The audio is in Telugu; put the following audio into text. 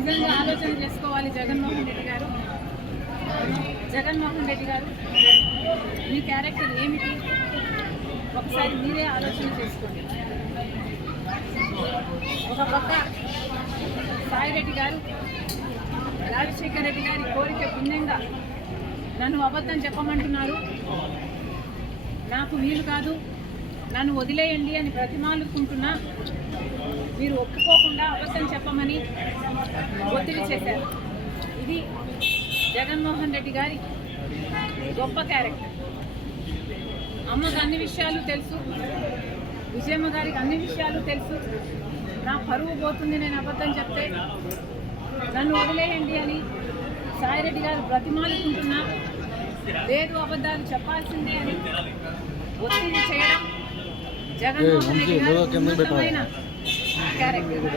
నిజంగా ఆలోచన చేసుకోవాలి జగన్మోహన్ రెడ్డి గారు. జగన్మోహన్ రెడ్డి గారు మీ క్యారెక్టర్ ఏమిటి? ఒకసారి మీరే ఆలోచన చేసుకోండి. ఒక పక్క సాయిరెడ్డి గారు రాజశేఖర్ రెడ్డి గారి కోరిక భిన్నంగా నన్ను అబద్ధం చెప్పమంటున్నారు. నాకు వీలు కాదు నన్ను వదిలేయండి అని బ్రతిమాలుకుంటున్నా. మీరు ఒప్పుకోకుండా అబద్ధం చెప్పమని ఒత్తిడి చేశారు ఇది జగన్మోహన్ రెడ్డి గారి గొప్ప క్యారెక్టర్. అమ్మకు అన్ని విషయాలు తెలుసు. విజయమ్మ గారికి అన్ని విషయాలు తెలుసు. నా పరువు పోతుంది నేను అబద్ధం చెప్తే నన్ను వదిలేయండి అని సాయిరెడ్డి గారు బ్రతిమాలుకుంటున్నా లేదు అబద్ధాలు చెప్పాల్సిందే అని ఒత్తిడి చేయడం జగన్మోహన్ రెడ్డి గారి క్యారెక్టర్.